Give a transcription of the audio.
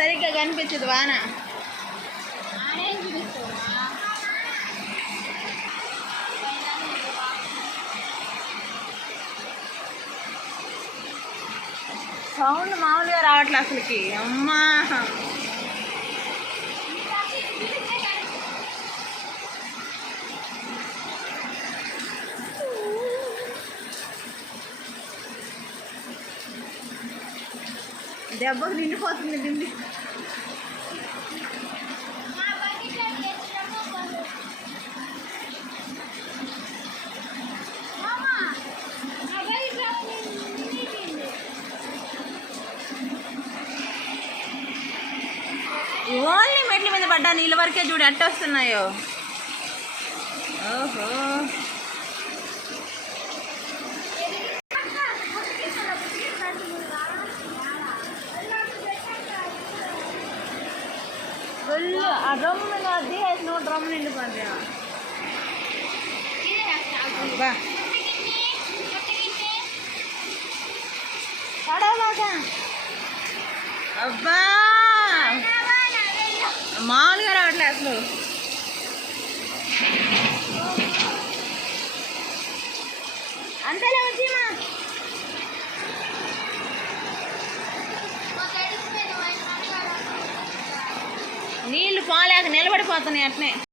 సరిగ్గా కనిపించదు వాన. సౌండ్ మామూలుగా రావట్లే అసలుకి. అమ్మా దెబ్బకు నిండిపోతుంది బింది. ఓన్లీ మెట్ల మీద పడ్డా నీళ్ళ వరకే చూడు ఎట్ట వస్తున్నాయో. ఓహో ఫుల్ ఆ డ్రమ్ అది వేసిన డ్రమ్ నిండిపోద్ది. అబ్బా పడవలాగా అబ్బా మామూలుగా రావట్లే అసలు. అంతేలే వచ్చేమా నీళ్ళు పోలేక నిలబడిపోతున్నాయి అట్నే.